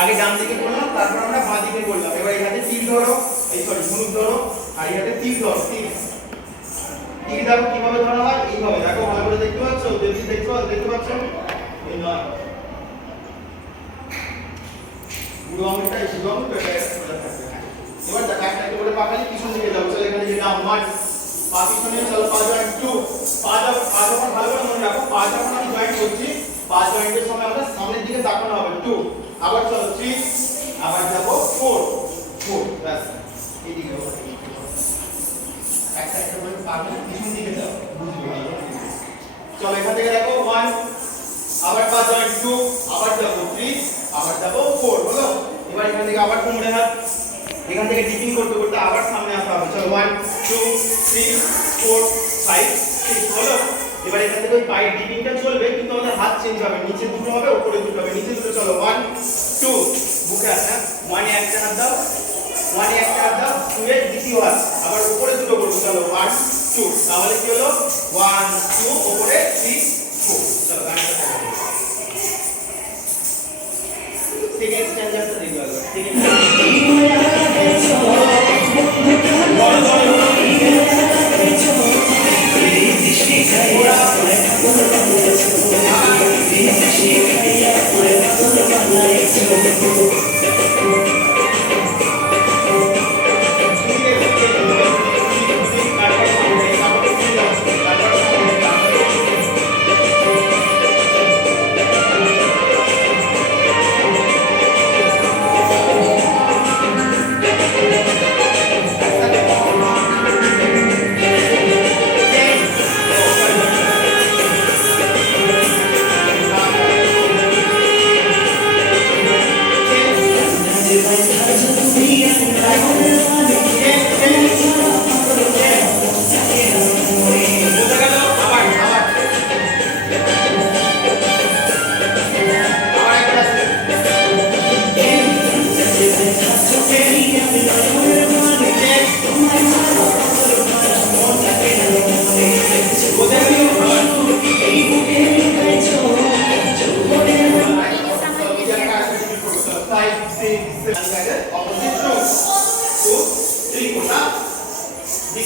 আগে ডান দিকে করলাম, তারপর আমরা বাঁ দিকে করলাম। এবার এই হাতে তীর ধরো, এই সরি ধনুক ধরো, আর এই হাতে তীর ধরো। তীর দেখো কিভাবে ধরা হয়, এইভাবে দেখো, ভালো করে দেখতে পাচ্ছ? দেখতে পাচ্ছ? এই নয় বুড়ো আঙুলটা এই শিরো আঙুল পেটে সোজা থাকবে। এবার দেখো একটা করে পা খালি পিছন দিকে যাও। চলো এখানে যে নাম 1 পা পিছনে, চলো পা জয়েন্ট 2 পা যখন ভালো করে মনে রাখো, পা যখন আমি জয়েন্ট করছি, পা জয়েন্টের সময় আমরা সামনের দিকে তাকানো হবে 2, আবার চলো 3, আবার যাব 4 ব্যাস এইদিকে একটা করে পা পিছন দিকে যাও, বুঝবে ভালো। চলো এখান থেকে দেখো 1, আবার পা জয়েন্ট 2, আবার যাব 3, আবার যাব 4 হলো। এবার এখান থেকে আবার কোমরে হাত, এখান থেকে ডিপিং করতে করতে আবার সামনে আসা হবে। চলো 1 2 3 4 5 6 হলো। এবার এখান থেকে ওই পায়ের ডিপিংটা চলবে, কিন্তু আমাদের হাত চেঞ্জ হবে, নিচে দুটো হবে, উপরে দুটো হবে। নিচে দুটো, চলো 1 2 বুকে আসা, 1 এ একটা হাত দাও, 1 এ একটা হাত দাও, 2 এ দ্বিতীয় হাত, আবার উপরে দুটো করব। চলো 1 2, তাহলে কি হলো 1 2 উপরে 3 4। চলো গানটা চালাবো। সেকেন্ড স্ট্যান্ডার্ডটা দেখো আগে। সেকেন্ড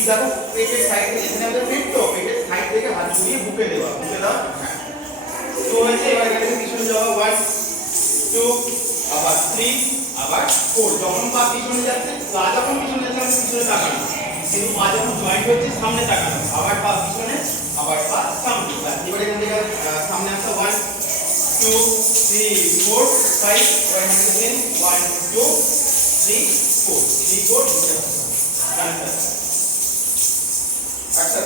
দেখো পেটের সাইড থেকে, এখানে আমাদের পেট, তো পেটের সাইড থেকে হাত ঘুরিয়ে বুকে দেওয়া, বুকে দাও। তো হয়েছে, এবার এখানে পিছনে যাওয়া 1 2 আবার 3 আবার 4। যখন পা পিছনে যাচ্ছে, পা যখন পিছনে যাচ্ছে পিছনে তাকানো, কিন্তু পা যখন জয়েন্ট হচ্ছে সামনে তাকানো। আবার পা পিছনে, আবার পা সামনে। এবার এখান থেকে সামনে আসা 1 2 3 4 5, এবার এখান থেকে 1 2 3 4 3 4 আচ্ছা